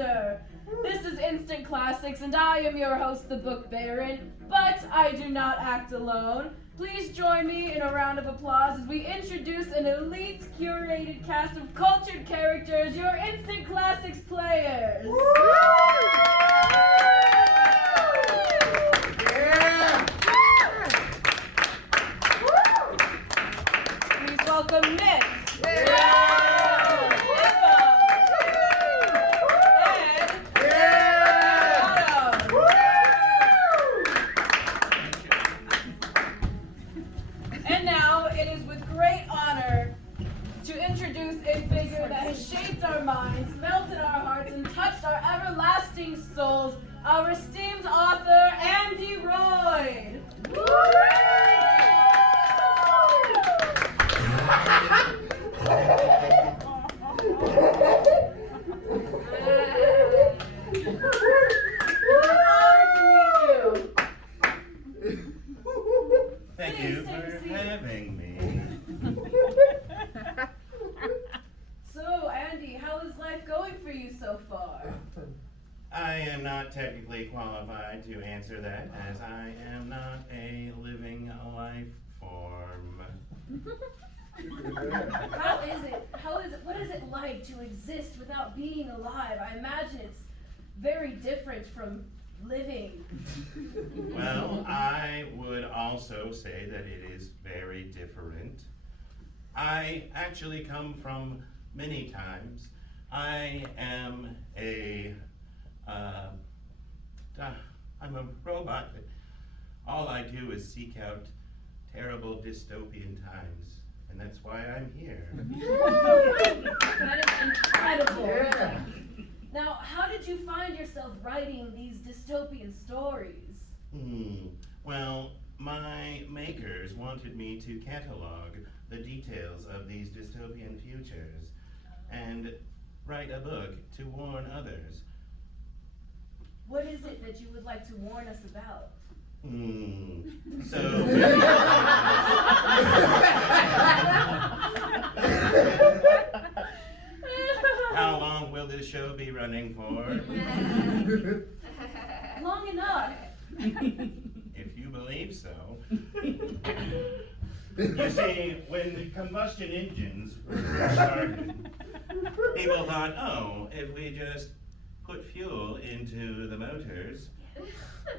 wonder. This is Instant Classics, and I am your host, the Book Baron, but I do not act alone. Please join me in a round of applause as we introduce an elite, curated cast of cultured characters, your Instant Classics players. Please welcome Nick. And now it is with great honor to introduce a figure that has shaped our minds, melted our hearts, and touched our everlasting souls, our esteemed author, Andy Royd. Thank you for having me. So, Andy, how is life going for you so far? I am not technically qualified to answer that, as I am not a living life form. What is it like to exist without being alive? I imagine it's very different from living. Well, I would also say that it is very different. I actually come from many times. I am I'm a robot that all I do is seek out terrible dystopian times, and that's why I'm here. That is incredible. Yeah. Now, how did you find yourself writing these dystopian stories? Well, my makers wanted me to catalog the details of these dystopian futures and write a book to warn others. What is it that you would like to warn us about? How long will this show be running for? Long enough. If you believe so. You see, when combustion engines were started, people thought, oh, if we just put fuel into the motors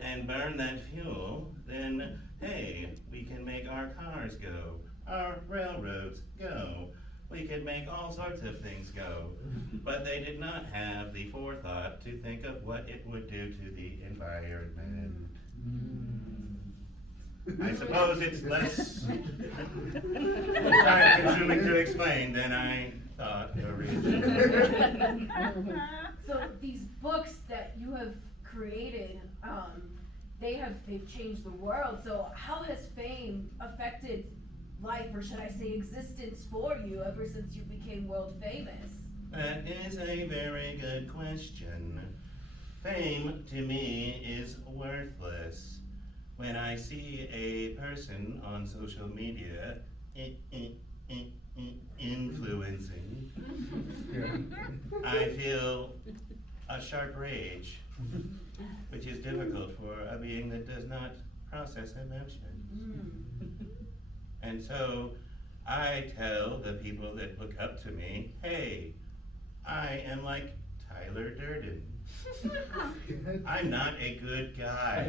and burn that fuel, then, hey, we can make our cars go, our railroads go. We could make all sorts of things go. But they did not have the forethought to think of what it would do to the environment. I suppose it's less time-consuming to explain than I thought originally. So these books that you have created, they've changed the world. So how has fame affected life, or should I say existence, for you ever since you became world famous? That is a very good question. Fame to me is worthless. When I see a person on social media influencing, I feel a sharp rage, which is difficult for a being that does not process emotions. And so I tell the people that look up to me, hey, I am like Tyler Durden. I'm not a good guy.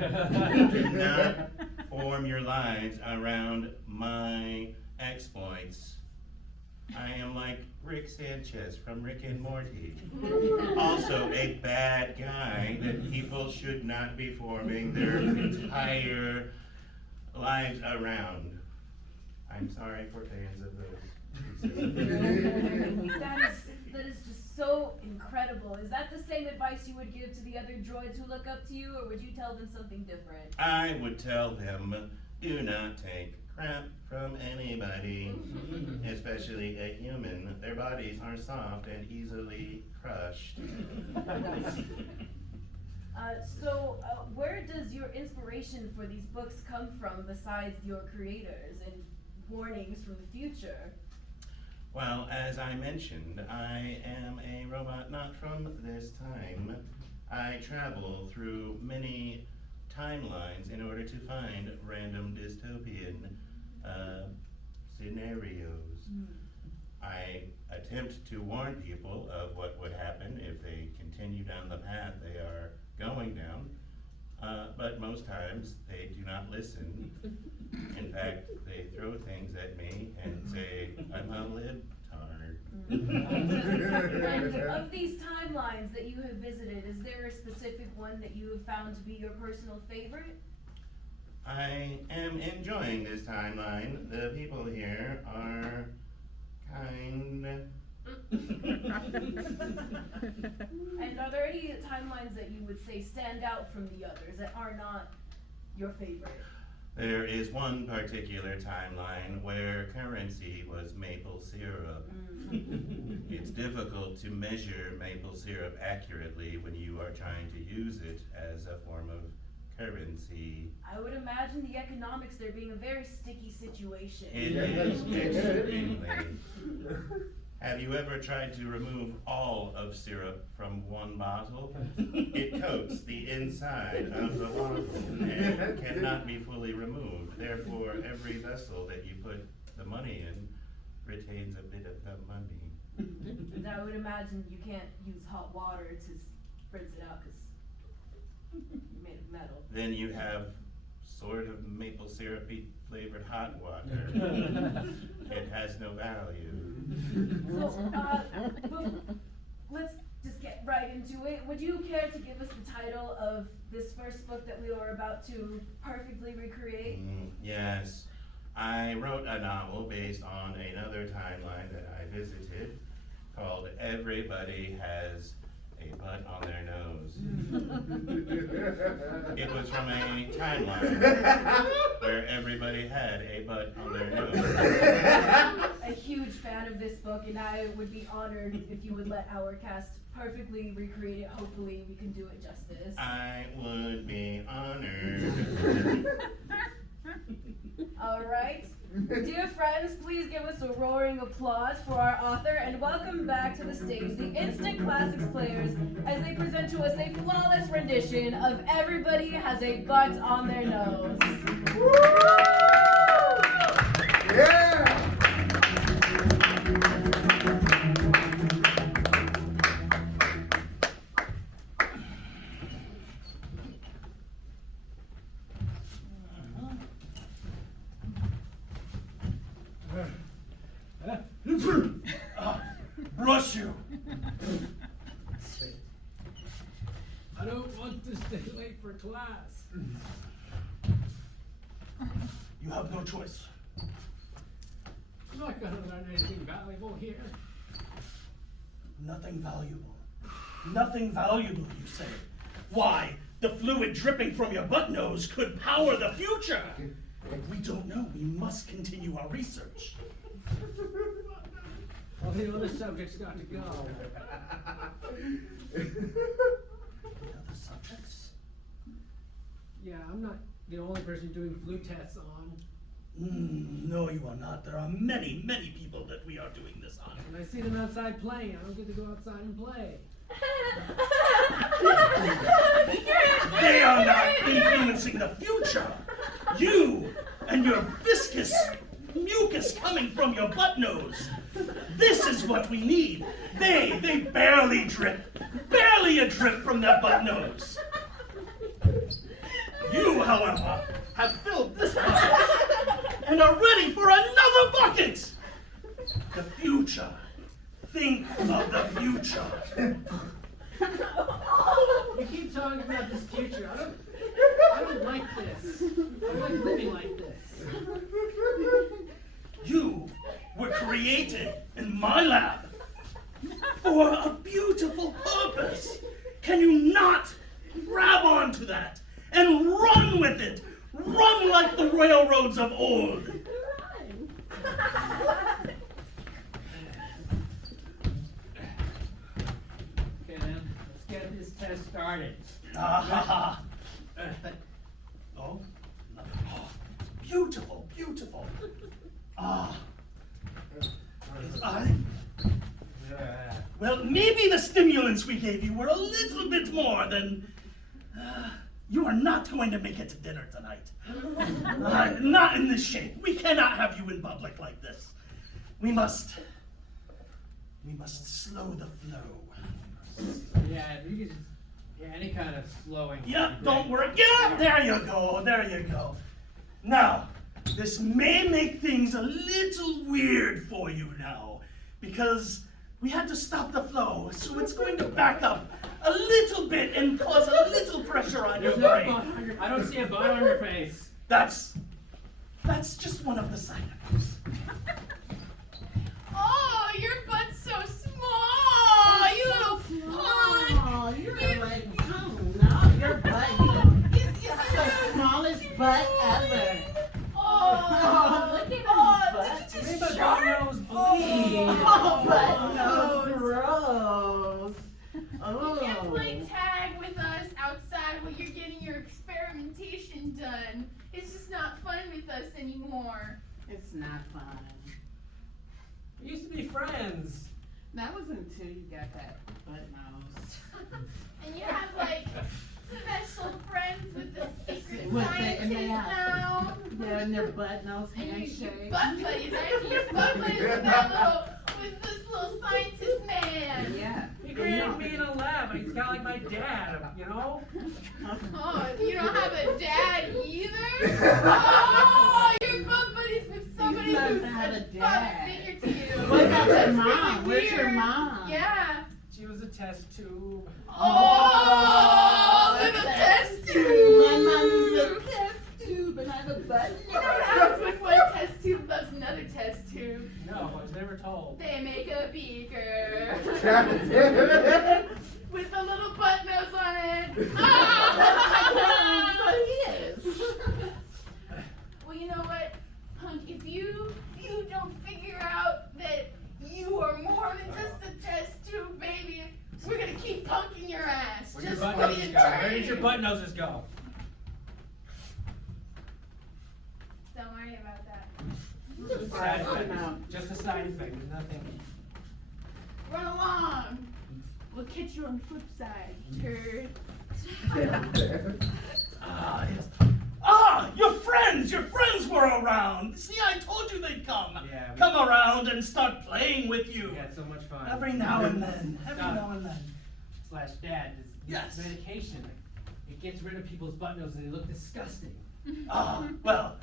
Do not form your lives around my exploits. I am like Rick Sanchez from Rick and Morty. Also a bad guy that people should not be forming their entire lives around. I'm sorry for fans of those. That is just so incredible. Is that the same advice you would give to the other droids who look up to you, or would you tell them something different? I would tell them, do not take crap from anybody, especially a human. Their bodies are soft and easily crushed. Where does your inspiration for these books come from besides your creators and warnings from the future? Well, as I mentioned, I am a robot not from this time. I travel through many timelines in order to find random dystopian scenarios. I attempt to warn people of what would happen if they continue down the path they are going down, but most times they do not listen. In fact, they throw things at me and say, I'm a libtard. And of these timelines that you have visited, is there a specific one that you have found to be your personal favorite? I am enjoying this timeline. The people here are kind. And are there any timelines that you would say stand out from the others that are not your favorite? There is one particular timeline where currency was maple syrup. It's difficult to measure maple syrup accurately when you are trying to use it as a form of currency. I would imagine the economics there being a very sticky situation. It is extremely. Have you ever tried to remove all of syrup from one bottle? It coats the inside of the bottle and cannot be fully removed. Therefore, every vessel that you put the money in retains a bit of the money. And I would imagine you can't use hot water to rinse it out because you made of metal. Then you have sort of maple syrupy flavored hot water. It has no value. So, let's just get right into it. Would you care to give us the title of this first book that we are about to perfectly recreate? Yes. I wrote a novel based on another timeline that I visited called Everybody Has a Butt on Their Nose. It was from a timeline where everybody had a butt on their nose. A huge fan of this book, and I would be honored if you would let our cast perfectly recreate it. Hopefully we can do it justice. I would be honored. All right. Dear friends, please give us a roaring applause for our author and welcome back to the stage the Instant Classics players as they present to us a flawless rendition of Everybody Has a Butt on Their Nose. Yeah! Bless you. I don't want to stay late for class. You have no choice. I'm not gonna learn anything valuable here. Nothing valuable. Nothing valuable, you say. Why, the fluid dripping from your butt nose could power the future. We don't know. We must continue our research. All the other subjects got to go. The other subjects? Yeah, I'm not the only person doing flu tests on. No, you are not. There are many, many people that we are doing this on. And I see them outside playing. I don't get to go outside and play. They are not influencing the future. You and your viscous mucus coming from your butt nose. This is what we need. They barely drip. Barely a drip from their butt nose. You, however, have filled this bucket and are ready for another bucket. The future. Think of the future. You keep talking about this future. I don't like this. I don't like living like this. You were created in my lab for a beautiful purpose. Can you not grab onto that and run with it? Run like the railroads of old. Okay then, let's get this test started. Oh, beautiful, beautiful. Well, maybe the stimulants we gave you were a little bit more than... you are not going to make it to dinner tonight. Not in this shape. We cannot have you in public like this. We must slow the flow. Yeah, if you could just, any kind of slowing. Yeah, don't worry. Yeah, there you go. Now, this may make things a little weird for you now, because we had to stop the flow, so it's going to back up a little bit and cause a little pressure on your There's no brain. bun on your, I don't see a bun on your face. That's just one of the side effects. Oh, your butt's so small! You little punk! Oh, you're like, oh no, your butt, it's the smallest butt ever. Oh, look at his did butt. you Maybe just the shark? nose bleed. Oh, butt nose, gross. You can't Oh. play tag with us outside while you're getting your experimentation done. It's just not fun with us anymore. It's not fun. We used to be friends. That was until you got that butt nose. And you have like special friends with the secret With the- scientists and they have- now. Yeah, and their butt nose And your handshake. butt buddies, actually your butt buddies with that with this little scientist man. Yeah. He created me in a lab, and he's kind of like my dad, you know? Oh, you don't have a dad either? Oh, your butt buddies with somebody He doesn't who's have a a dad. father figure to you. What about your That's mom? really Where's your weird. mom? Yeah. She was a test tube. Oh, little test tube. My mommy's a test tube and I have a butt You know what happens when one test tube loves another test tube? No, I was never told. They make a beaker with a little butt nose on it. Ah! But he is. Well, you know what, Punk? If you don't figure out that you are more than just a test tube, baby, we're gonna keep punking your ass. Where'd your Just butt for noses the go? Where did eternity. your butt noses go? Don't worry about that. Just a side effect. Just a side effect. There's nothing. Run along. We'll catch you on the flip side, turd. Ah, yes. Ah, your friends were around. See, I told you they'd come. Yeah, Come around and start playing with you. We had so much fun. Every now and then. Slash dad, this Yes. medication, it gets rid of people's butt noses and they look disgusting. Ah, well,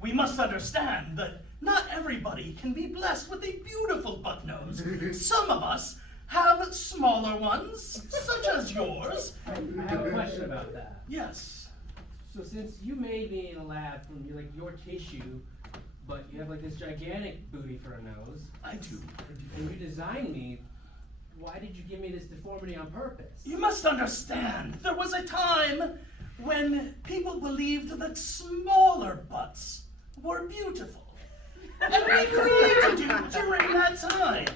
we must understand that not everybody can be blessed with a beautiful butt nose. Some of us have smaller ones, such as yours. I have a question about that. Yes. So since you made me in a lab from your tissue, but you have like this gigantic booty for a nose, I do. and you designed me, why did you give me this deformity on purpose? You must understand, there was a time when people believed that smaller butts were beautiful. And we created you during that time.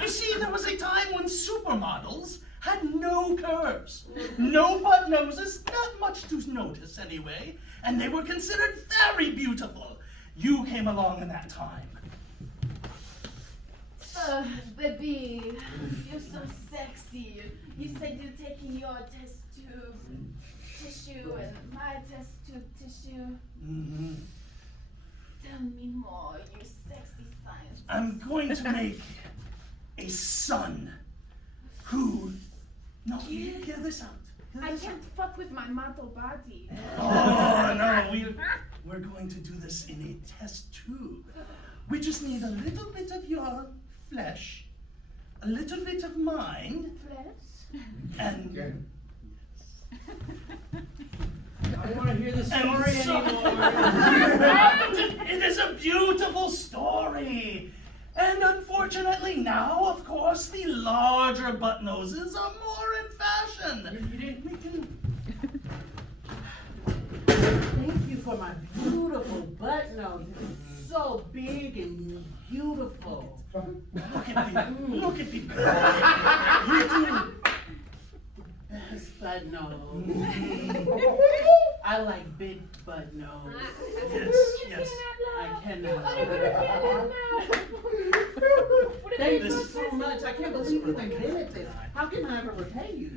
You see, there was a time when supermodels had no curves, no butt noses, not much to notice anyway, and they were considered very beautiful. You came along in that time. Baby, you're so sexy. You said you're taking your test tube tissue and my test tube tissue. Mm-hmm. Tell me more, you sexy science. I'm going to make a son who... No, hear this out. Hear I this can't fuck with my model body. out. Oh, no, we're going to do this in a test tube. We just need a little bit of your flesh, a little bit of mine, Flesh? and... I don't want to hear the And story so- anymore. It is a beautiful story. And unfortunately now, of course, the larger butt noses are more in fashion. You didn't. We can... Thank you for my beautiful butt nose. It's so big and beautiful. Look at me. Look at me. You do. This butt nose. I like big butt nose. Yes, yes. I cannot. What did Thank they you do? so much. I can't believe you invented this. How can I ever repay you?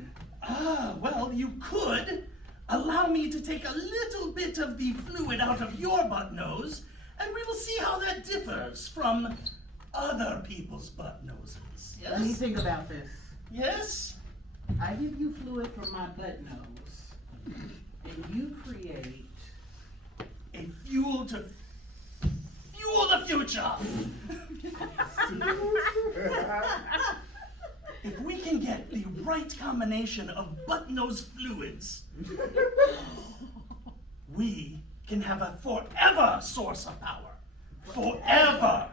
Well, you could allow me to take a little bit of the fluid out of your butt nose, and we will see how that differs from other people's butt noses. Let me Yes? think about this. Yes? I give you fluid from my butt nose, and you create. A fuel to fuel the future! If we can get the right combination of butt nose fluids, we can have a forever source of power. Forever!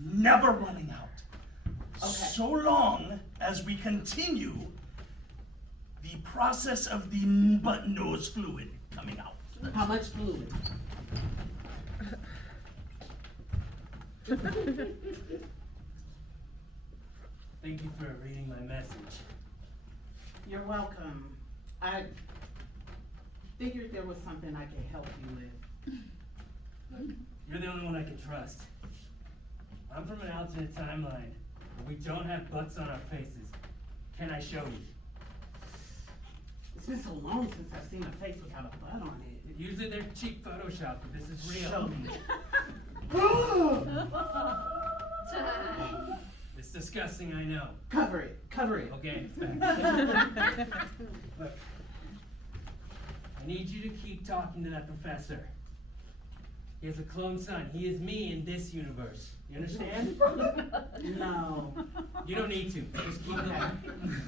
Never running out. Okay. So long as we continue the process of the butt nose fluid coming out. How much fluid? Thank you for reading my message. You're welcome. I figured there was something I could help you with. You're the only one I can trust. I'm from an alternate timeline where we don't have butts on our faces. Can I show you? It's been so long since I've seen a face without a butt on it. Usually they're cheap Photoshop, but this is real. Show me. It's disgusting, I know. Cover it. Cover it. Okay, it's back. Look, I need you to keep talking to that professor. He has a clone son. He is me in this universe. You understand? No. You don't need to. Just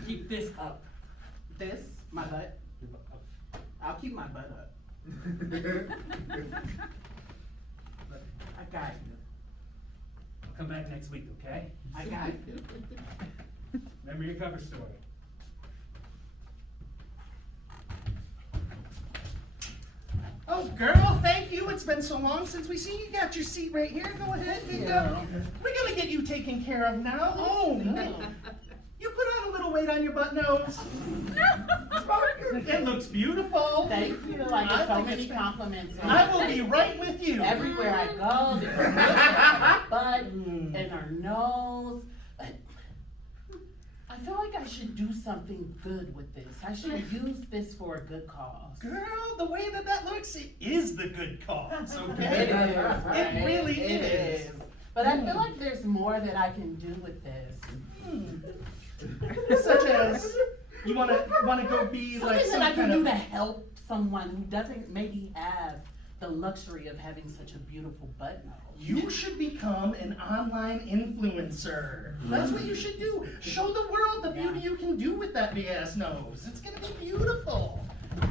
keep this up. This? My butt? I'll keep my butt up. I got you. I'll come back next week, okay? I got you. Remember your cover story. Oh, girl, thank you. It's been so long since we seen you. Got your seat right here. Go ahead. We're gonna get you taken care of now. Oh, man. You put on a little weight on your butt nose. It looks beautiful. Thank you. I I get so think many it's- compliments. on I it. will be right with you. Everywhere I go, there's a butt and her nose. I feel like I should do something good with this. I should use this for a good cause. Girl, the way that looks, it is the good cause, It okay? is, right? It really It is. But I feel like there's more that I can do with this. Such as, you wanna go be like Something some that I can kind do of... to help someone who doesn't maybe have the luxury of having such a beautiful butt nose. You should become an online influencer. That's what you should do. Show the world the beauty you can do with that big ass nose. It's gonna be beautiful.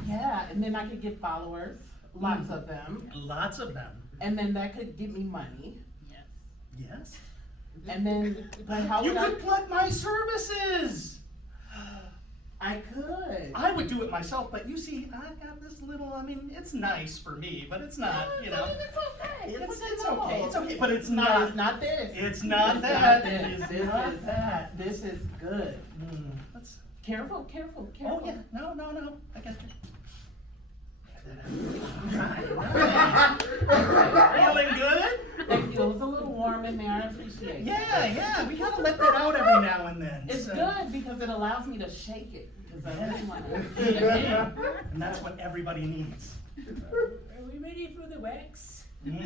Yeah, and then I could get followers, lots of them, Lots of them. and then that could get me money. Yes. And then, but how You would I? could plug my services. I could. I would do it myself, but you see, I got this little, I mean, it's nice for me, but it's not, you know. It's okay. It's No, okay, it's okay, but it's No, not. it's not this. It's not It's that. not this. It's This not is that. This is good. Let's, Careful, careful, oh careful. yeah, no, I got you. Feeling good? Thank you. It was a little warm in there. I appreciate it. Yeah, we gotta let that out every now and then. It's so- good because it allows me to shake it. Because I really want to. And that's what everybody needs. Are we ready for the wax? You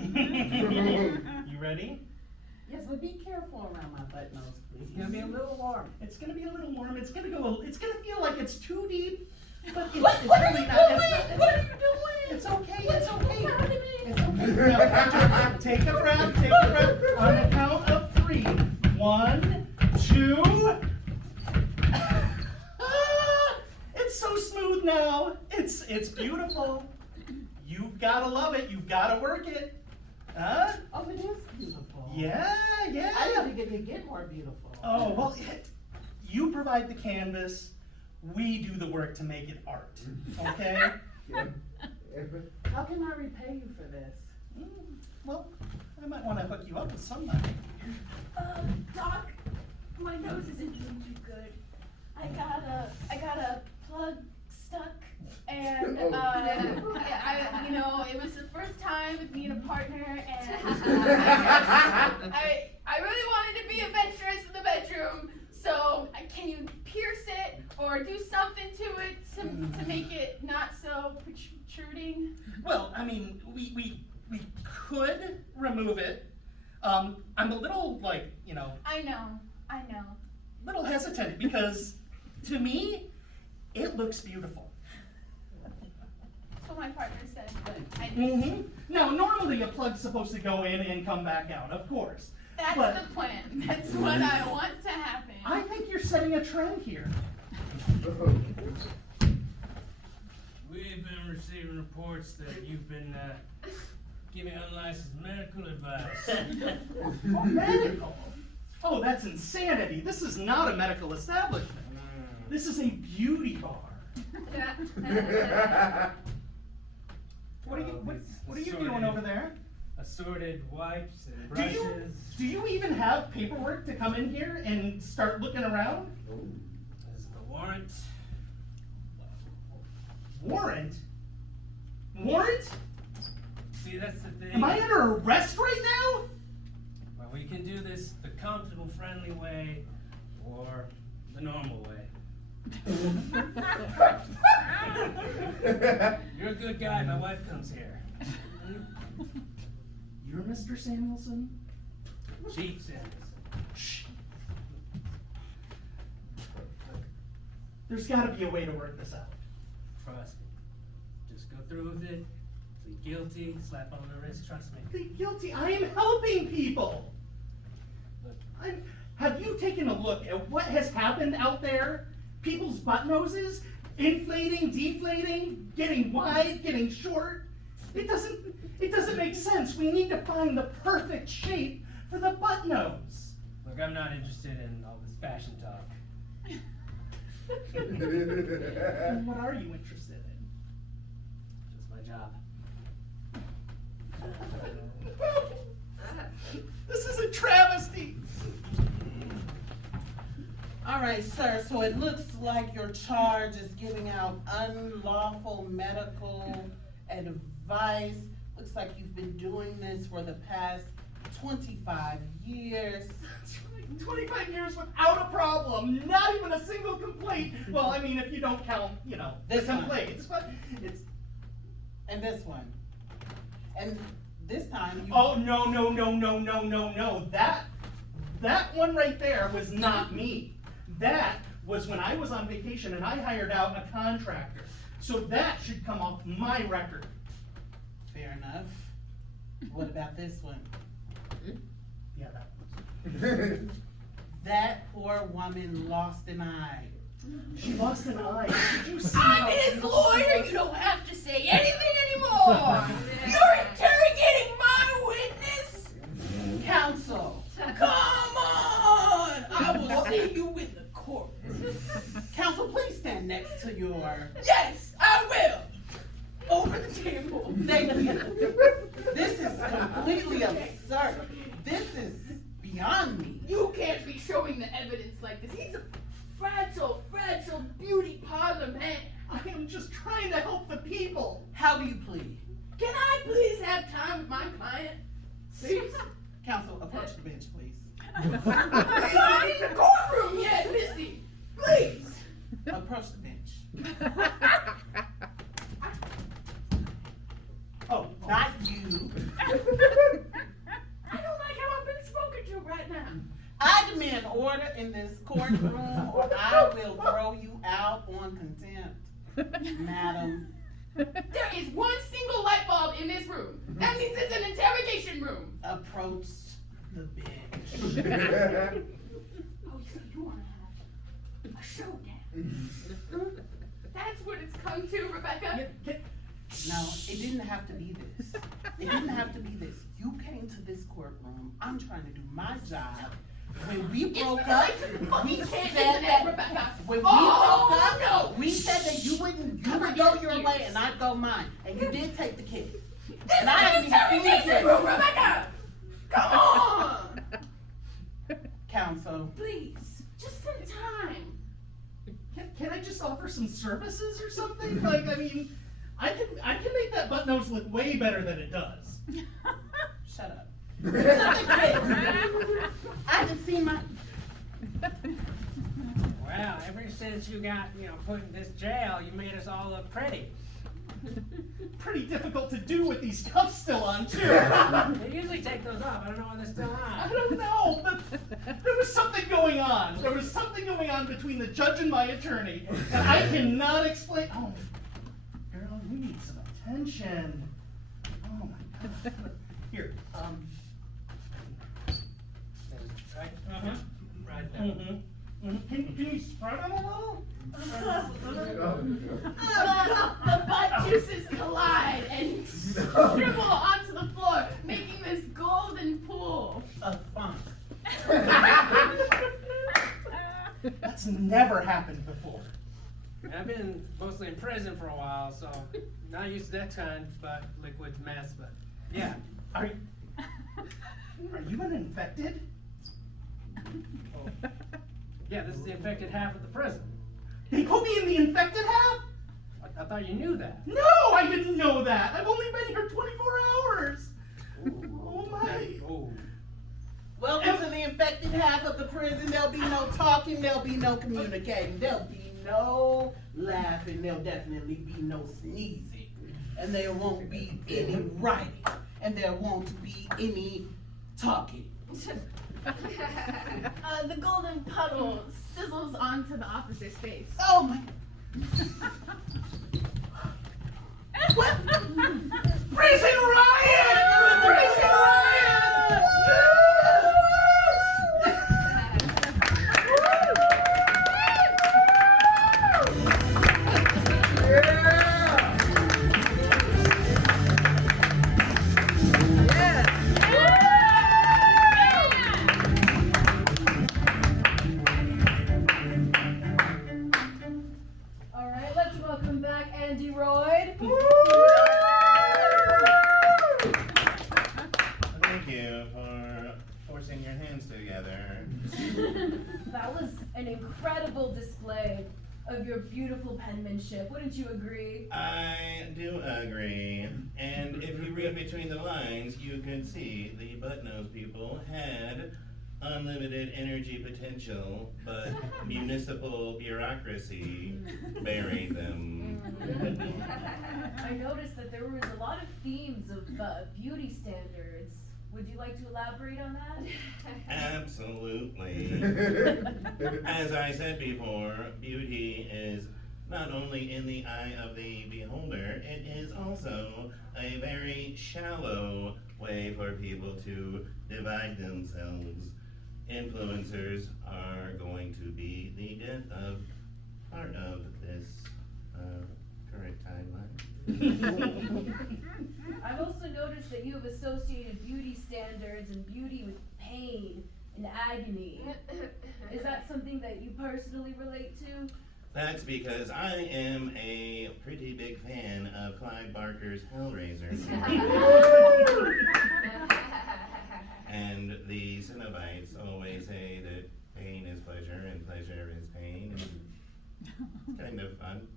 ready? Yes, but be careful around my butt nose, please. It's gonna be a little warm. It's gonna be a little warm. It's gonna feel like it's too deep, but it's What are really you not. doing? What are you doing? It's okay. It's okay. It's okay. Now, take a breath. Take a breath. On the count of 3. 1, 2. It's so smooth now. It's beautiful. You've gotta love it. You've gotta work it. Huh? Oh, it is beautiful. Yeah. I think it could get more beautiful. Oh, well, you provide the canvas, we do the work to make it art, okay? How can I repay you for this? Well, I might want to hook you up with somebody. Doc, my nose isn't doing too good. I got a plug stuck, and pierce it or do something to it to make it not so protruding? Well, I mean, we could remove it. I'm a little, like, you know, I know. little hesitant because to me, it looks beautiful. That's what my partner said, but I just, Mm-hmm. Now, normally a plug's supposed to go in and come back out, of course. that's But the plan. That's what I want to happen. I think you're setting a trend here. We've been receiving reports that you've been giving unlicensed medical advice. Medical? Oh, that's insanity. This is not a medical establishment. This is a beauty bar. What are you doing over there? Assorted wipes and Do you, brushes. do you even have paperwork to come in here and start looking around? This is the warrant. Warrant? Warrant? See, that's the thing. Am I under arrest right now? Well, we can do this the comfortable, friendly way or the normal way. You're a good guy. My wife comes here. You're Mr. Samuelson? Chief Sanderson. Shh. There's gotta be a way to work this out. Trust me. Just go through with it. Plead guilty. Slap on the wrist. Trust me. Plead guilty. I am helping people. Look, Have you taken a look at what has happened out there? People's butt noses inflating, deflating, getting wide, getting short. It doesn't make sense. We need to find the perfect shape for the butt nose. look, I'm not interested in all this fashion talk. And what are you interested in? Just my job. This is a travesty. All right, sir, so it looks like your charge is giving out unlawful medical advice. Looks like you've been doing this for the past 25 years. 25 years without a problem, not even a single complaint. Well, I mean, if you don't count, you know, the This one. complaints, but it's. And this one. And this time you. Oh, no. That one right there was not me. That was when I was on vacation and I hired out a contractor. So that should come off my record. Fair enough. What about this one? Yeah, that was. That poor woman lost an eye. She lost an eye. Did you see I'm how- his lawyer. You don't have to say anything anymore. You're interrogating my witness. Counsel. Come on. I will see you in the court. Counsel, please stand next to your. Yes, I will. Over the table. Thank you. This is completely absurd. This is beyond me. You can't be showing the evidence like this. He's a fragile beauty parlor man. I am just trying to help the people. How do you plead? Can I please have time with my client? Please? Counsel, approach the bench, please. I'm not in the courtroom yet, Missy. Please. Approach the bench. Oh, Not you. I don't like how I've been spoken to right now. I demand order in this courtroom or I will throw you out on contempt. Madam. There is one single light bulb in this room. That means it's an interrogation room. Approach the bench. Oh, so you want to have a showdown? That's what it's come to, Rebecca. No, it didn't have to be this. It didn't have to be this. You came to this courtroom. I'm trying to do my job. When we broke up, we said that Rebecca. when we Oh, broke up, no. we said that you would go your way and I'd go mine. And you did take the kid. This And I is an haven't even seen interrogation it room, yet. Rebecca. Come on. Counsel. Please, just some time. Can I just offer some services or something? Like, I mean, I can make that butt nose look way better than it does. Shut up. Shut the kid. I haven't seen my. We're Well, ever since you got, put in this jail, you made us all look pretty. Pretty difficult to do with these cuffs still on, too. They usually take those off. I don't know why they're still I on. don't know, but there was something going on. There was something going on between the judge and my attorney, and I cannot explain. Oh, girl, you need some attention. Oh my God. Here, Right? uh-huh. Right there. Can you spread them a little? The butt juices collide and dribble onto the floor, making this golden pool. Fun. That's never happened before. I've been mostly in prison for a while, so not used to that kind of liquid mess, but yeah. Are you an infected? Oh. Yeah, this is the infected half of the prison. They put me in the infected half? I thought you knew that. No, I didn't know that. I've only been here 24 hours. Oh my. Oh. Welcome to the infected half of the prison. There'll be no talking, there'll be no communicating, there'll be no laughing, there'll definitely be no sneezing. And there won't be any writing. And there won't be any talking. The golden puddle sizzles onto the officer's face. Oh my. What? Prison riot! Prison riot! All right, let's welcome back Andy Royd. Thank you for forcing your hands together. That was an incredible display of your beautiful penmanship. Wouldn't you agree? I do agree. And if you read between the lines, you could see the butt-nosed people had unlimited energy potential, but municipal bureaucracy buried them. I noticed that there was a lot of themes of beauty standards. Would you like to elaborate on that? Absolutely. As I said before, beauty is not only in the eye of the beholder, it is also a very shallow way for people to divide themselves. Influencers are going to be the death of part of this current timeline. I've also noticed that you have associated beauty standards and beauty with pain and agony. Is that something that you personally relate to? That's because I am a pretty big fan of Clive Barker's Hellraiser. And the Cenobites always say that pain is pleasure and pleasure is pain. And it's kind of fun.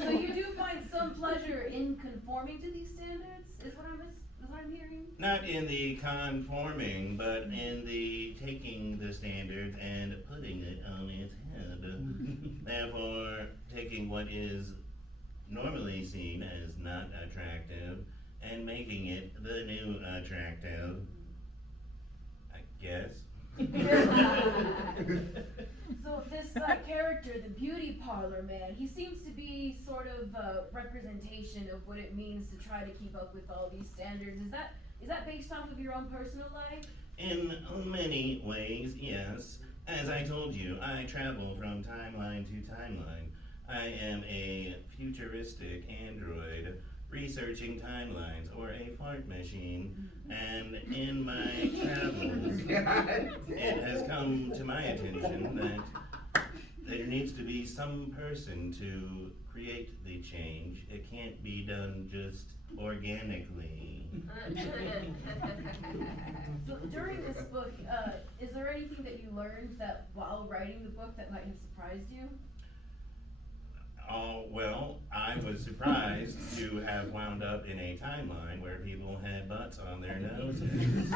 So you do find some pleasure in conforming to these standards? Is what I'm hearing? Not in the conforming, but in the taking the standards and putting it on its head. Therefore, taking what is normally seen as not attractive and making it the new attractive, I guess. So this character, the beauty parlor man, he seems to be sort of a representation of what it means to try to keep up with all these standards. Is that based off of your own personal life? In many ways, yes. As I told you, I travel from timeline to timeline. I am a futuristic android researching timelines or a fart machine, and in my travels, it has come to my attention that there needs to be some person to create the change. It can't be done just organically. So during this book, is there anything that you learned that while writing the book that might have surprised you? Oh, well, I was surprised to have wound up in a timeline where people had butts on their noses.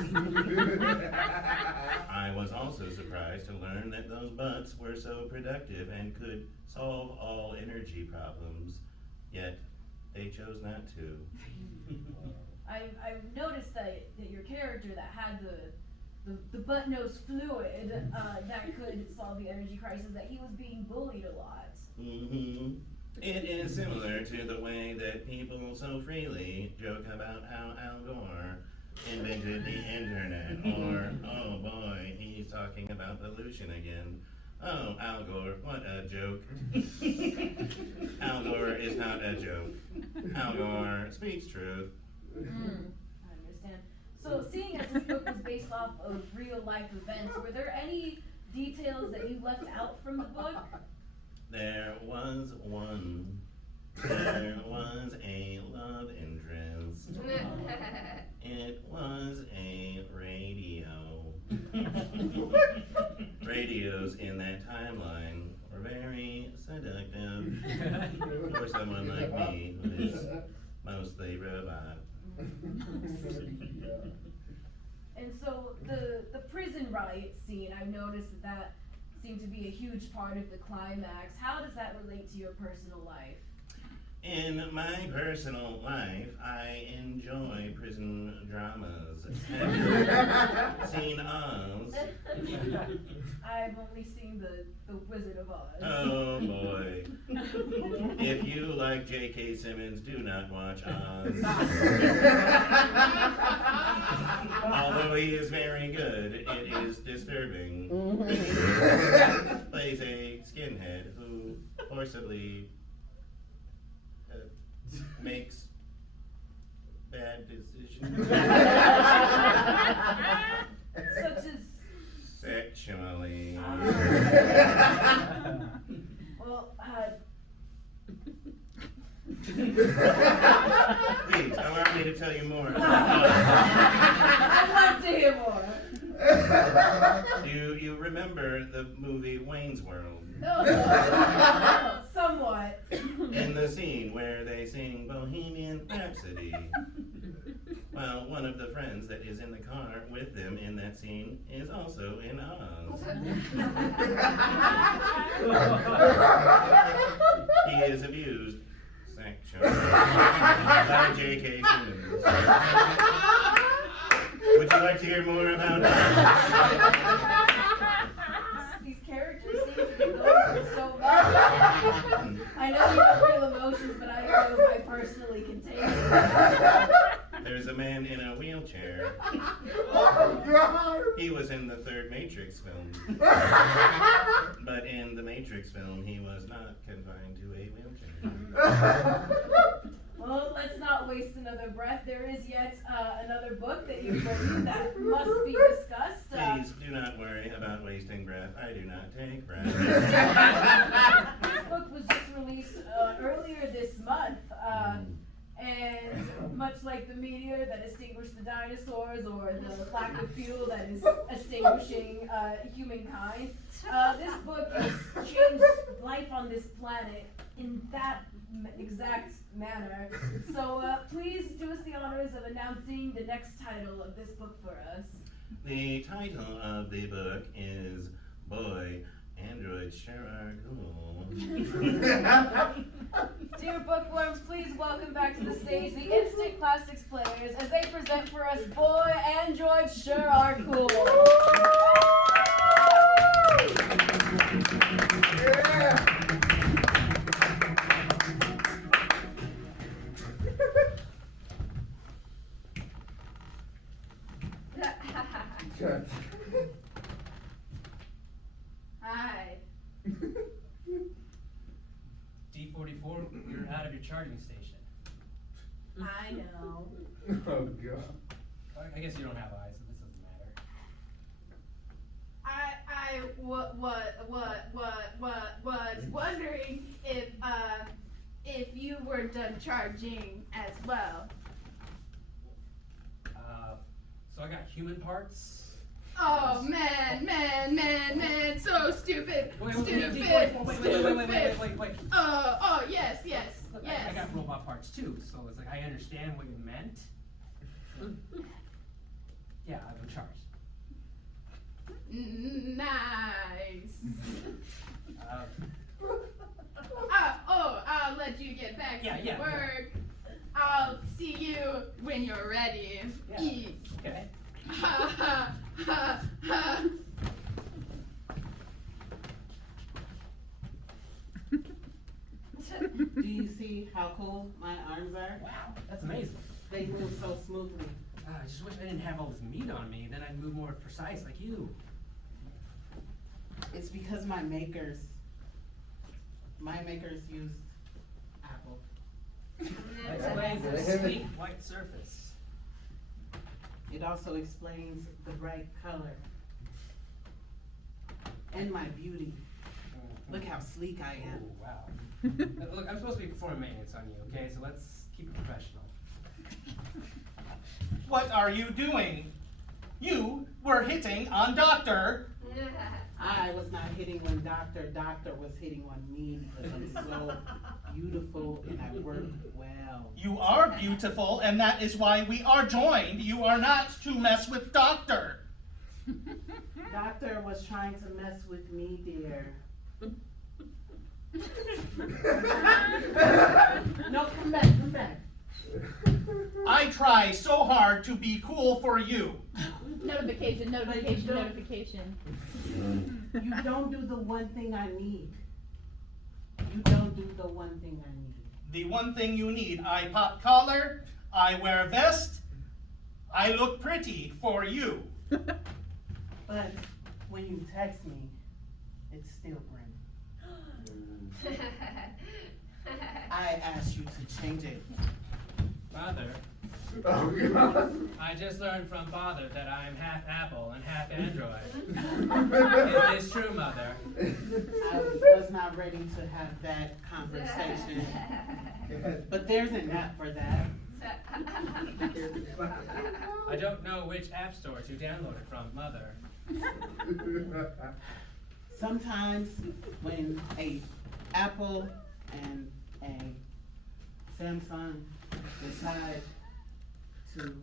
I was also surprised to learn that those butts were so productive and could solve all energy problems, yet they chose not to. I've noticed that your character that had the butt nose fluid that could solve the energy crisis, that he was being bullied a lot. Mm-hmm. It is similar to the way that people so freely joke about how Al Gore invented the internet, or, oh boy, he's talking about pollution again. Oh, Al Gore, what a joke. Al Gore is not a joke. Al Gore speaks truth. I understand. So, seeing as this book was based off of real life events, were there any details that you left out from the book? There was one. There was a love interest. It was a radio. Radios in that timeline were very seductive for someone like me who is mostly robot. And so the prison riot scene, I noticed that seemed to be a huge part of the climax. How does that relate to your personal life? In my personal life, I enjoy prison dramas. Have you seen Oz? I've only seen the Wizard of Oz. Oh boy. If you like J.K. Simmons, do not watch Oz. Although he is very good, it is disturbing. Plays a skinhead who forcibly makes bad decisions. Such as... Sexually. Well, Please, allow me to tell you more. I'd love to hear more. You remember the movie Wayne's World? Somewhat. In the scene where they sing Bohemian Rhapsody. Well, one of the friends that is in the car with them in that scene is also in Oz. He is abused sexually by J.K. Simmons. Would you like to hear more about Oz? These characters seem to be going through so much. I know you don't feel emotions, but I know if I personally contain it. There's a man in a wheelchair. Oh, God. He was in the third Matrix film. But in the Matrix film, he was not confined to a wheelchair. Well, let's not waste another breath. There is yet another book that you've written that must be discussed. Please do not worry about wasting breath. I do not take breath. This book was just released earlier this month. And much like the meteor that extinguished the dinosaurs, or the lack of fuel that is extinguishing humankind, this book has changed life on this planet in that exact manner. So please do us the honors of announcing the next title of this book for us. The title of the book is Boy, Androids Sure Are Cool. Dear bookworms, please welcome back to the stage the Instant Classics players as they present for us Boy, Androids Sure Are Cool. Yeah. Good. Hi. D44, you're out of your charging station. I know. Oh, God. I guess you don't have eyes, so this doesn't matter. I was wondering if you were done charging as well. So I got human parts. Oh man, so stupid, Wait, stupid, wait. Oh, I understand what you meant. Yeah, I'm charged. Nice. Uh, I'll let you get back to Yeah. work. I'll see you when you're ready. Yeah. Eat. okay. Ha ha ha ha. Do you see how cool my arms are? Wow, that's amazing. They move so smoothly. I just wish I didn't have all this meat on me. Then I'd move more precise like you. It's because my makers use apple. That explains the sleek white surface. It also explains the bright color and my beauty. Look how sleek I am. Oh, wow. Look, I'm supposed to be performing maintenance on you, okay? So let's keep it professional. What are you doing? You were hitting on Doctor. I was not hitting on Doctor was hitting on me because I'm so beautiful and I work well. You are beautiful, and that is why we are joined. You are not to mess with Doctor. Doctor was trying to mess with me, dear. No, come back. I try so hard to be cool for you. Notification. You don't do the one thing I need. The one thing you need, I pop collar, I wear vest, I look pretty for you. But when you text me, it's still Brent. I asked you to change it. Father, Oh, God. I just learned from Father that I am half apple and half android. Is this true, Mother? I was not ready to have that conversation. But there's an app for that. I don't know which app store to download it from, Mother. Sometimes when a Apple and a Samsung decide to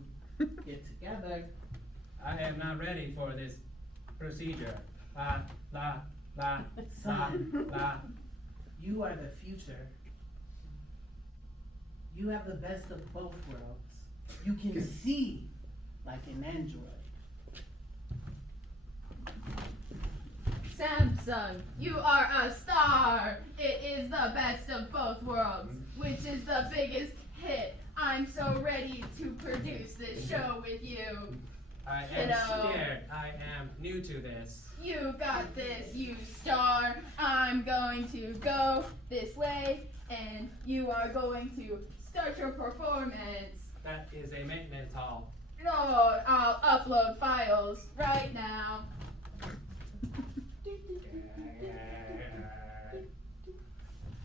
get together, I am not ready for this procedure. Son. You are the future. You have the best of both worlds. You can see like an android. Samsung, you are a star. It is the best of both worlds, which is the biggest hit. I'm so ready to produce this show with you. I am Hello. scared. I am new to this. You got this, you star. I'm going to go this way, and you are going to start your performance. That is a maintenance hall. No, I'll upload files right now.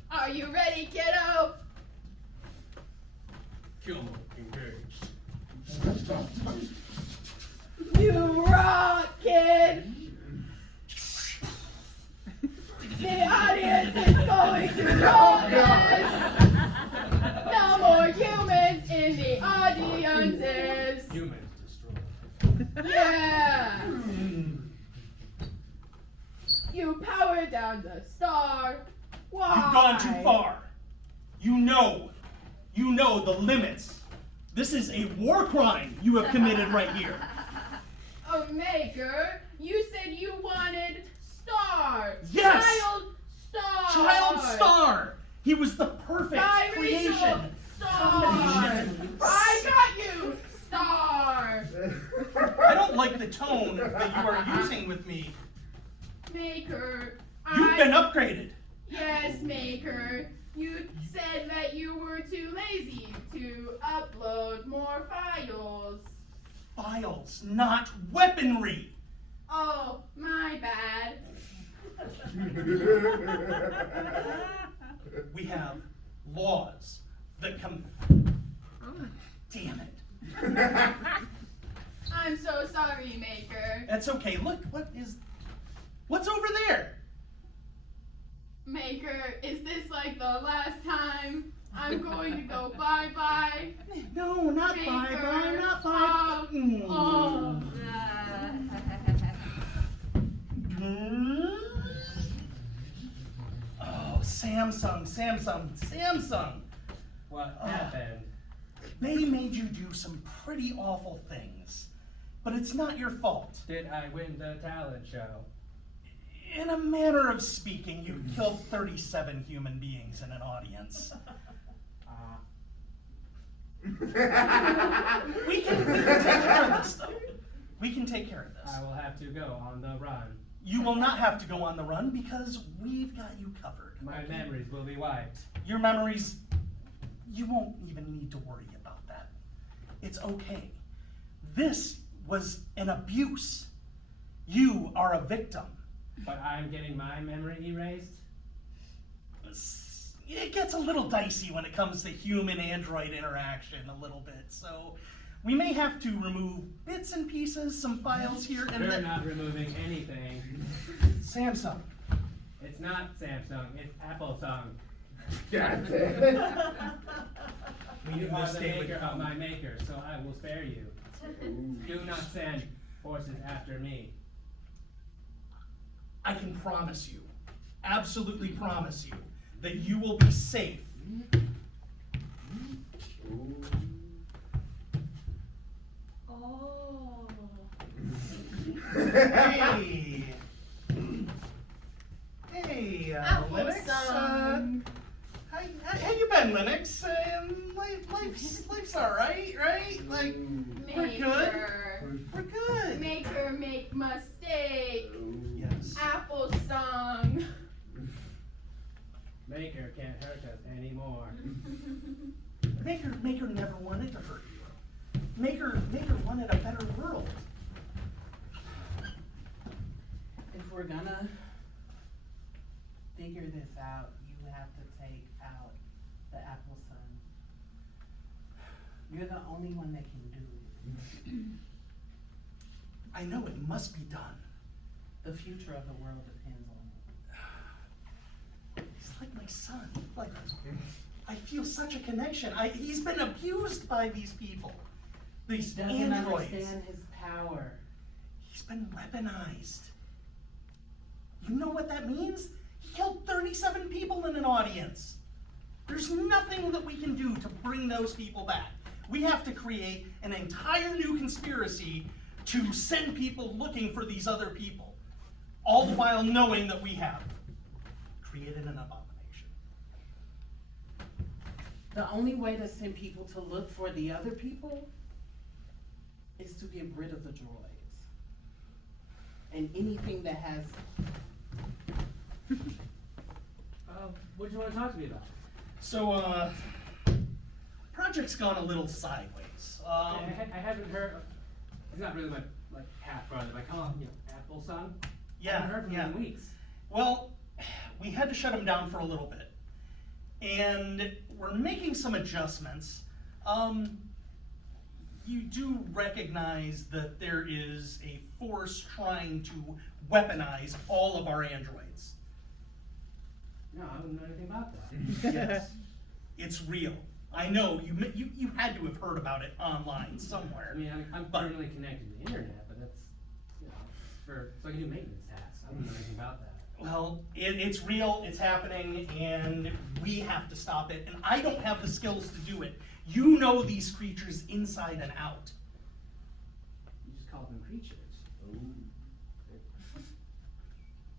Are you ready, kiddo? Kill mode engaged. You rock, kid! The audience is going to love this! No more humans in the audiences! Humans destroyed. Yeah! You power down the star. Why? You've gone too far. You know the limits. This is a war crime you have committed right here. Oh, Maker, you said you wanted Star. Yes! Child Star. Child Star. He was the perfect Biracial creation. Star. Combination. I got you, Star. I don't like the tone that you are using with me. Maker, You've been upgraded. Yes, Maker. You said that you were too lazy to upload more files. Files, not weaponry. Oh, my bad. We have laws that come. Damn it. I'm so sorry, Maker. That's okay. Look, what's over there? Maker, is this like the last time I'm going to go bye-bye. No, not bye-bye, not bye. Oh. Oh, Samsung. What happened? They made you do some pretty awful things, but it's not your fault. Did I win the talent show? In a manner of speaking, you killed 37 human beings in an audience. We can take care of this, though. We can take care of this. I will have to go on the run. You will not have to go on the run because we've got you covered. My memories will be wiped. Your memories, you won't even need to worry about that. It's okay. This was an abuse. You are a victim. But I'm getting my memory erased? It gets a little dicey when it comes to human-android interaction a little bit, so we may have to remove bits and pieces, some files here and You're there. not removing anything. Samsung. It's not Samsung, it's Applesong. God damn. You are the stay with maker of them. my maker, so I will spare you. Do not send forces after me. I can promise you, absolutely promise you, that you will be safe. Oh. Hey! Hey, Linux. Applesong. How you been, Linux? Life's alright, right? Like, we're good. Maker. We're good. Maker make mistake. Yes. Applesong. Maker can't hurt us anymore. Maker never wanted to hurt you. Maker wanted a better world. If we're gonna figure this out, you have to take out the Apple Sun. You're the only one that can do it. I know it must be done. The future of the world depends on it. He's like my son. Like, I feel such a connection. He's been abused by these people. These He doesn't androids. understand his power. He's been weaponized. You know what that means? He killed 37 people in an audience. There's nothing that we can do to bring those people back. We have to create an entire new conspiracy to send people looking for these other people, all the while knowing that we have created an abomination. The only way to send people to look for the other people is to get rid of the droids. And anything that has What do you want to talk to me about? So, project's gone a little sideways. I haven't heard. It's not really my half brother. I call him, Applesong. I Yeah, haven't heard from yeah. him in weeks. Well, we had to shut him down for a little bit. And we're making some adjustments. You do recognize that there is a force trying to weaponize all of our androids. No, I wouldn't know anything about that. Yes. It's real. I know, you had to have heard about it online somewhere. I mean, I'm But- permanently connected to the internet, but that's, so I can do maintenance tasks. I wouldn't know anything about that. Well, it's real, it's happening, and we have to stop it, and I don't have the skills to do it. You know these creatures inside and out. You just call them creatures.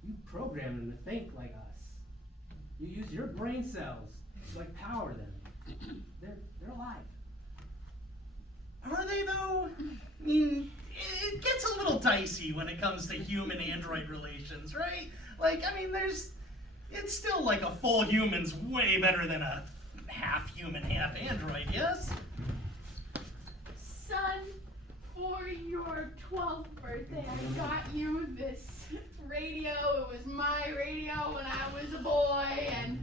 You program them to think like us. You use your brain cells to power them. They're alive. Are they though? I mean, it gets a little dicey when it comes to human-android relations, right? It's still a full human's way better than a half human, half android, yes? Son, for your 12th birthday, I got you this radio. It was my radio when I was a boy, and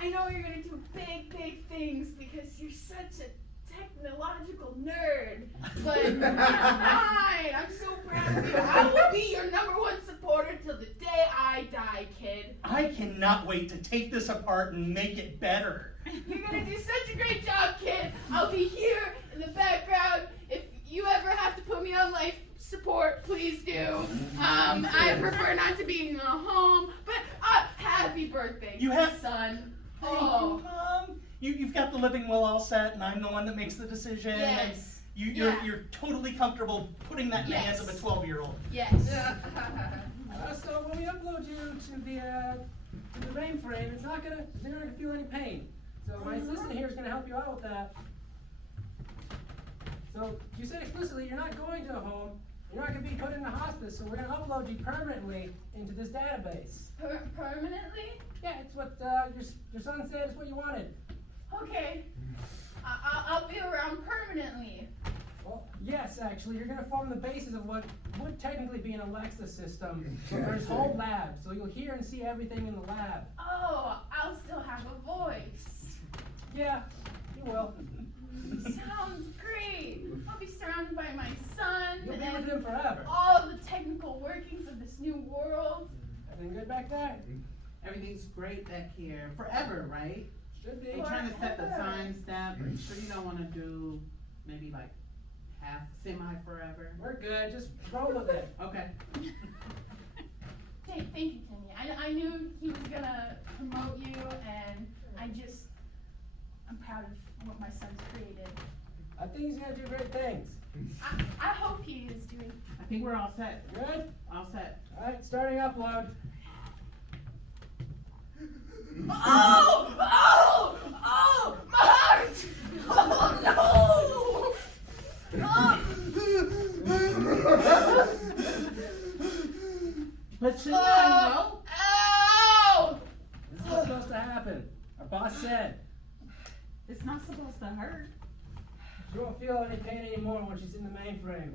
I know you're gonna do big, big things because you're such a technological nerd, but it's fine. I'm so proud of you. I will be your #1 supporter till the day I die, kid. I cannot wait to take this apart and make it better. You're gonna do such a great job, kid. I'll be here in the background. If you ever have to put me on life support, please do. I prefer not to be in a home, but happy birthday, You have- son. Thank Oh, you, Mom. You've got the living will all set, and I'm the one that makes the decision. yes, And Yeah. you're totally comfortable putting that in the hands of a Yes. 12-year-old. yes. So when we upload you to the mainframe, you're not gonna feel any pain. So my assistant here is gonna help you out with that. So you said explicitly you're not going to a home, you're not gonna be put in a hospice, so we're gonna upload you permanently into this database. Permanently? Yeah, it's what your son said is what you wanted. Okay. I'll be around permanently. Well, yes, actually, you're gonna form the basis of what would technically be an Alexa system for his whole lab. So you'll hear and see everything in the lab. Oh, I'll still have a voice. Yeah, you will. Sounds great. I'll be surrounded by my son You'll be with and him forever. all the technical workings of this new world. Everything good back there? Everything's great back here. Forever, right? Should be. Are you trying to set the Forever. time stamp? Are you sure you don't want to do maybe like half, semi-forever? We're good. Just roll with it. Okay. Thank you, Timmy. I knew he was gonna promote you, and I'm proud of what my son's created. I think he's gonna do great things. I hope he is doing. I think we're all set. Good? All set. Alright, starting upload. Oh! Oh! Oh! My heart! Oh no! But shouldn't I know? Ow! This is what's supposed to happen. Our boss said. It's not supposed to hurt. She won't feel any pain anymore when she's in the mainframe.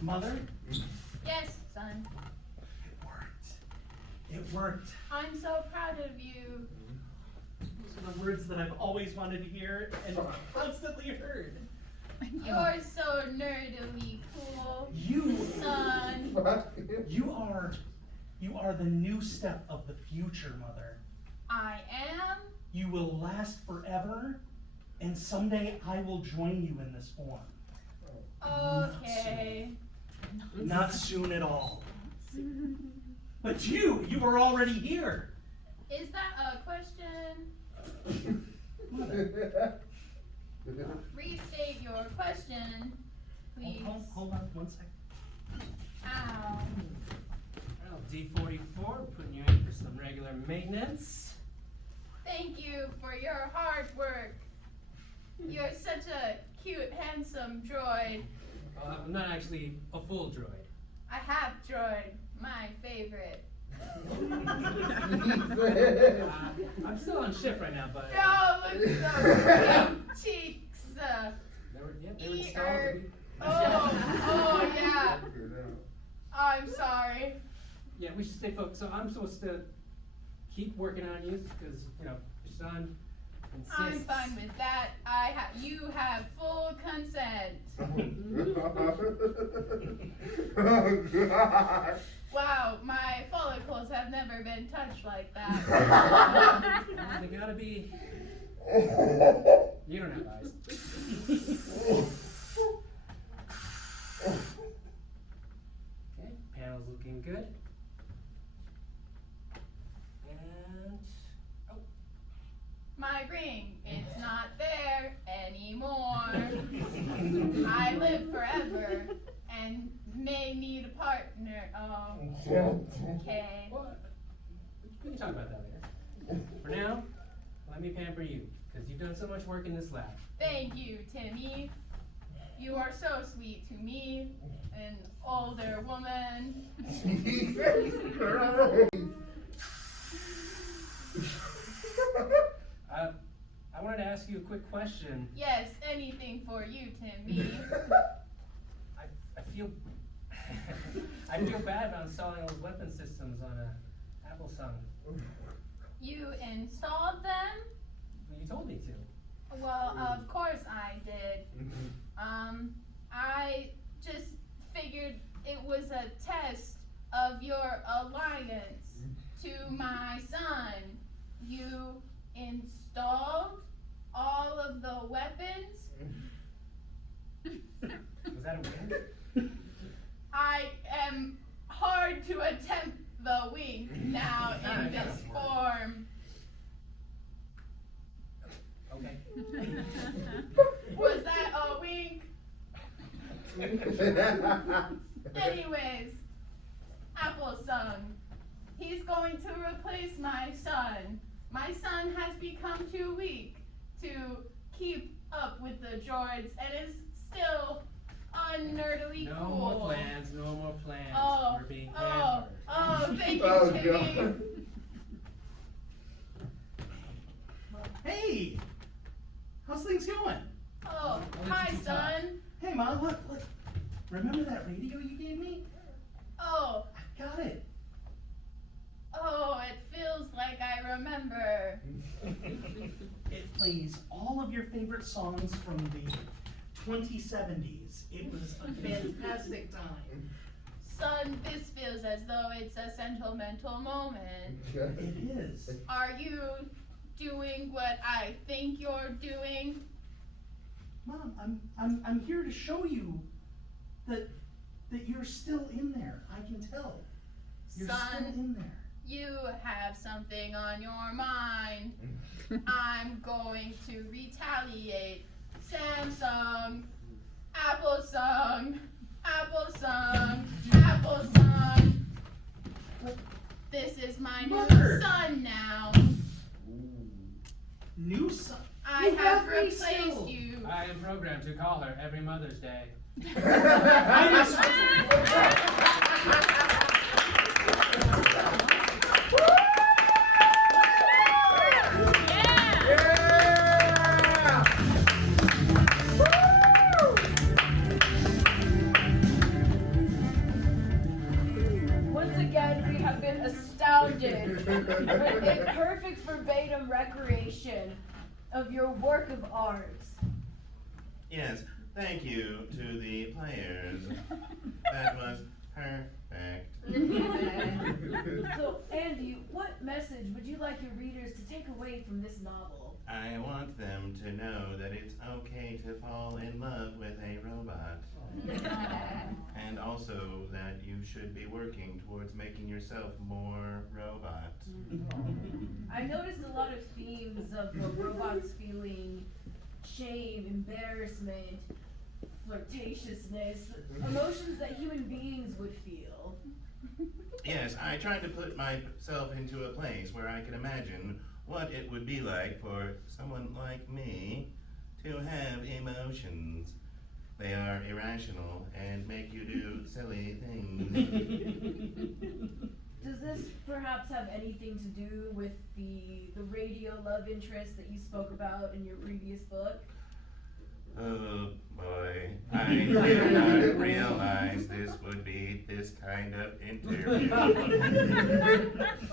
Mother, Yes, son. it worked. It worked. I'm so proud of you. Those are the words that I've always wanted to hear and constantly heard. You're so nerdily cool, You son. You are the new step of the future, Mother. I am. You will last forever, and someday I will join you in this form. Okay. Not soon at all. But you are already here. Is that a question? Mother, Restate your question, please. hold on 1 second. Ow. Well, D44, putting you in for some regular maintenance. Thank you for your hard work. You're such a cute, handsome droid. I'm not actually a full droid. I have droid, my favorite. I'm still on shift right now, but Oh, look at those cute cheeks. they were installed to be. Oh, yeah. I'm sorry. Yeah, we should stay focused. So I'm supposed to keep working on you because your son insists. I'm fine with that. You have full consent. Oh God. Wow, my follicles have never been touched like that. They gotta be. You don't have eyes. Okay, panel's looking good. And My ring, it's not there anymore. I live forever and may need a partner. Oh, okay. well, we can talk about that later. For now, let me pamper you because you've done so much work in this lab. Thank you, Timmy. You are so sweet to me, an older woman. Jesus Christ. I wanted to ask you a quick question. Yes, anything for you, Timmy. I feel I feel bad about installing those weapon systems on a Apple Sun. You installed them? Well, you told me to. Well, of course I did. that a wink? I am hard to attempt the wink now in this form. Okay. Was that a wink? Anyways, Apple Sung. He's going to replace my son. My son has become too weak to keep up with the droids and is still unnerdily No cool. more plans, no more plans. Oh, We're being oh, pampered. oh, thank you, Oh, Timmy. God. Hey! How's things going? Oh, I'll hi, let you talk. son. Hey, Mom, look. Remember that radio you gave me? Oh, I've got it. oh, it feels like I remember. It plays all of your favorite songs from the 2070s. It was a fantastic time. Son, this feels as though it's a sentimental moment. It is. Are you doing what I think you're doing? Mom, I'm here to show you that you're still in there. I can tell. You're Son. still in there. You have something on your mind. I'm going to retaliate. Samsung, Apple Sung, Apple Sung, Apple Sung. This is my Mother. new son now. New son. I You have me replaced still. you. I am programmed to call her every Mother's Day. I miss Yeah! Once again, we have been astounded with a perfect verbatim recreation of your work of art. Yes, thank you to the players. That was perfect. So, Andy, what message would you like your readers to take away from this novel? I want them to know that it's okay to fall in love with a robot. And also that you should be working towards making yourself more robot. I noticed a lot of themes of robots feeling shame, embarrassment, flirtatiousness, emotions that human beings would feel. Yes, I tried to put myself into a place where I could imagine what it would be like for someone like me to have emotions. They are irrational and make you do silly things. Does this perhaps have anything to do with the radio love interest that you spoke about in your previous book? Oh boy, I did not realize this would be this kind of interview.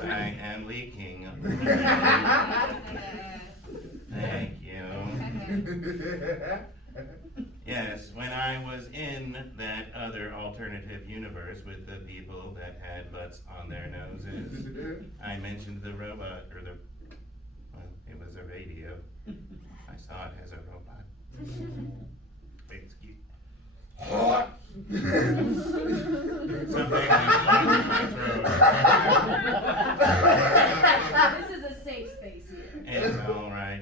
I am leaking. Thank you. Yes, when I was in that other alternative universe with the people that had butts on their noses, I mentioned the robot, well, it was a radio. I saw it as a robot. Excuse. Something went in my throat. This is a safe space here. It's all right.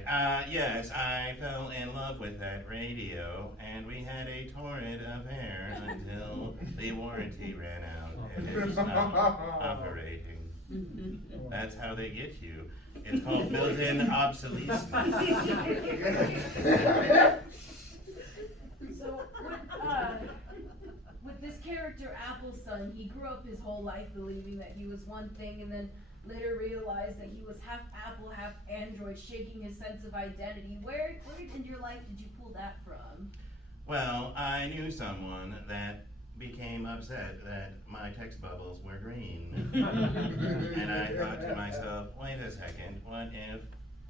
Yes, I fell in love with that radio, and we had a torrid affair until the warranty ran out and it stopped operating. That's how they get you. It's called built-in obsolescence. So, with this character, Appleson, he grew up his whole life believing that he was one thing and then later realized that he was half Apple, half Android, shaking his sense of identity. Where in your life did you pull that from? Well, I knew someone that became upset that my text bubbles were green. And I thought to myself, wait a second, what if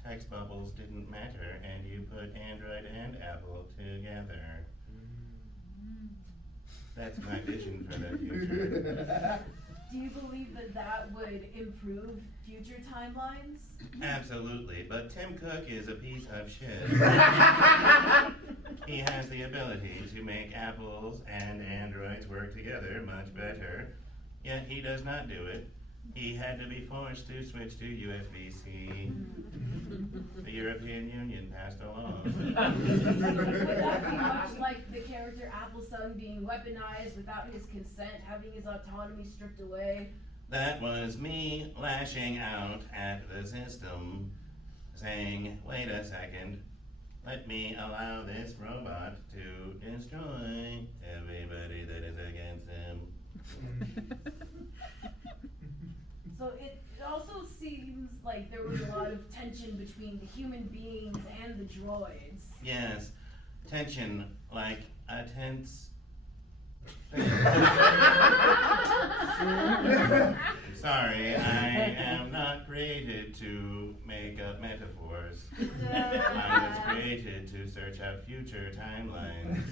text bubbles didn't matter and you put Android and Apple together? That's my vision for the future. Do you believe that that would improve future timelines? Absolutely, but Tim Cook is a piece of shit. He has the ability to make apples and androids work together much better, yet he does not do it. He had to be forced to switch to USB-C. The European Union passed a law. Would that be much like the character Appleson being weaponized without his consent, having his autonomy stripped away? That was me lashing out at the system, saying, wait a second, let me allow this robot to destroy everybody that is against him. So it also seems like there was a lot of tension between the human beings and the droids. Yes, tension like a tense thing. Sorry, I am not created to make up metaphors. I was created to search out future timelines.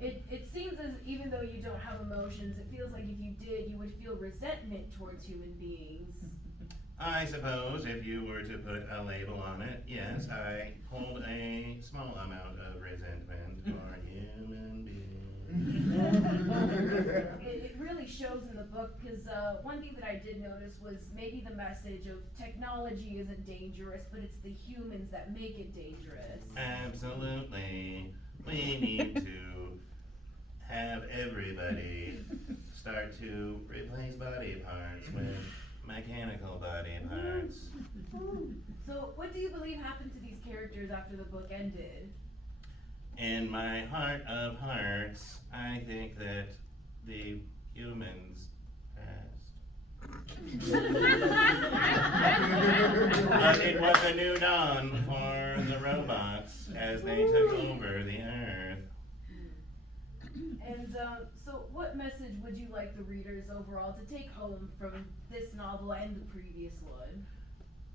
It seems as even though you don't have emotions, it feels like if you did, you would feel resentment towards human beings. I suppose if you were to put a label on it, yes, I hold a small amount of resentment for human beings. It really shows in the book because one thing that I did notice was maybe the message of technology isn't dangerous, but it's the humans that make it dangerous. Absolutely. We need to have everybody start to replace body parts with mechanical body parts. So what do you believe happened to these characters after the book ended? In my heart of hearts, I think that the humans passed. But it was a new dawn for the robots as they took over the earth. And so what message would you like the readers overall to take home from this novel and the previous one?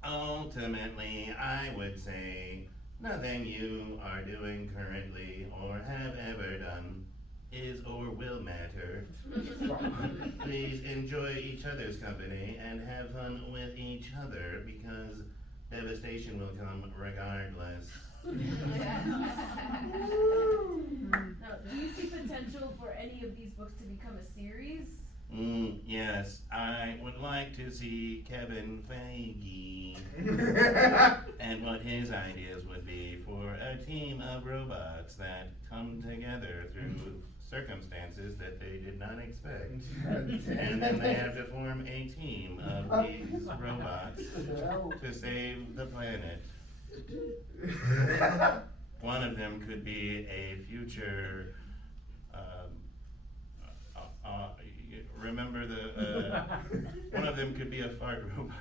Ultimately, I would say nothing you are doing currently or have ever done is or will matter. Please enjoy each other's company and have fun with each other because devastation will come regardless. Now, do you see potential for any of these books to become a series? Yes, I would like to see Kevin Feige and what his ideas would be for a team of robots that come together through circumstances that they did not expect. And then they have to form a team of these robots to save the planet. One of them could be a future, remember the, one of them could be a fart robot.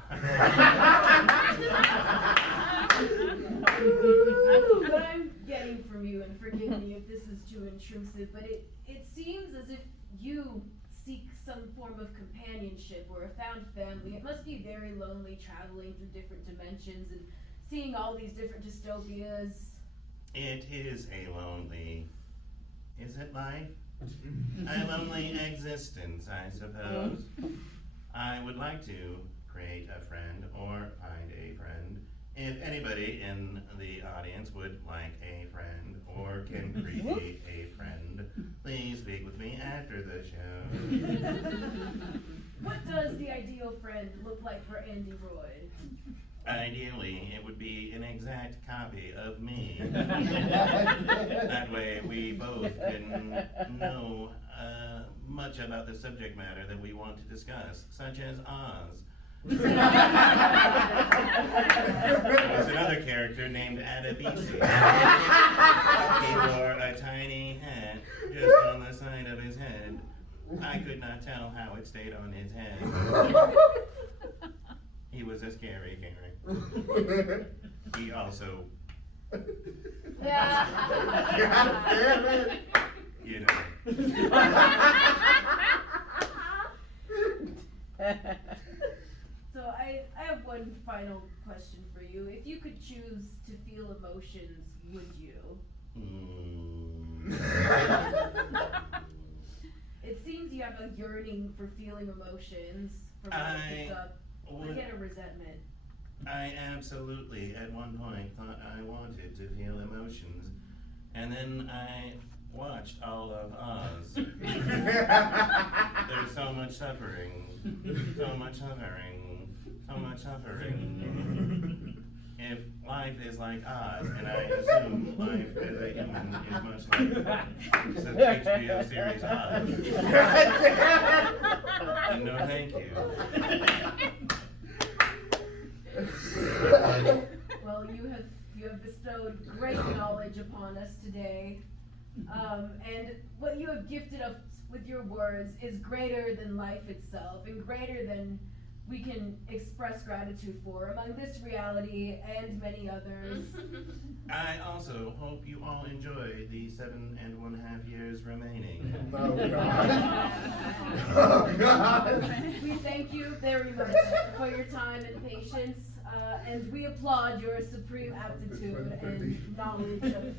What I'm getting from you, and forgive me if this is too intrusive, but it seems as if you seek some form of companionship or a found family. It must be very lonely traveling through different dimensions and seeing all these different dystopias. It is a lonely, is it life? A lonely existence, I suppose. I would like to create a friend or find a friend. If anybody in the audience would like a friend or can create a friend, please speak with me after the show. What does the ideal friend look like for Andy Royd? Ideally, it would be an exact copy of me. That way we both can know much about the subject matter that we want to discuss, such as Oz. There was another character named Adebisi. He wore a tiny hat just on the side of his head. I could not tell how it stayed on his head. He was a scary character. He also, Yeah. God damn it. you know. So I have one final question for you. If you could choose to feel emotions, would you? It seems you have a yearning for feeling emotions, from what I picked up. I get a resentment. I absolutely, at one point, thought I wanted to feel emotions. And then I watched all of Oz. There's so much suffering, so much suffering, so much suffering. If life is like Oz, and I assume life as a human is much like the HBO series Oz, then no thank you. Well, you have bestowed great knowledge upon us today, and what you have gifted us with your words is greater than life itself, and greater than we can express gratitude for among this reality and many others. I also hope you all enjoy the 7.5 years remaining. Oh, God. Oh, God. We thank you very much for your time and patience, and we applaud your supreme aptitude and knowledge of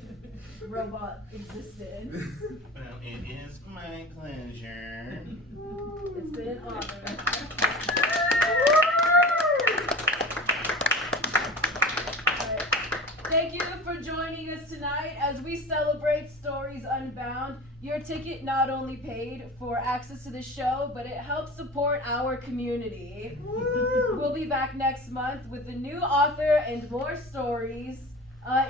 robot existence. Well, it is my pleasure. It's been an honor. Thank you for joining us tonight as we celebrate Stories Unbound. Your ticket not only paid for access to the show, but it helps support our community. We'll be back next month with a new author and more stories.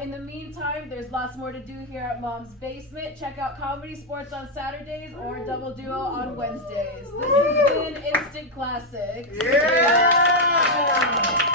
In the meantime, there's lots more to do here at Mom's Basement. Check out Comedy Sports on Saturdays or Double Duo on Wednesdays. This has been Instant Classics. Yeah!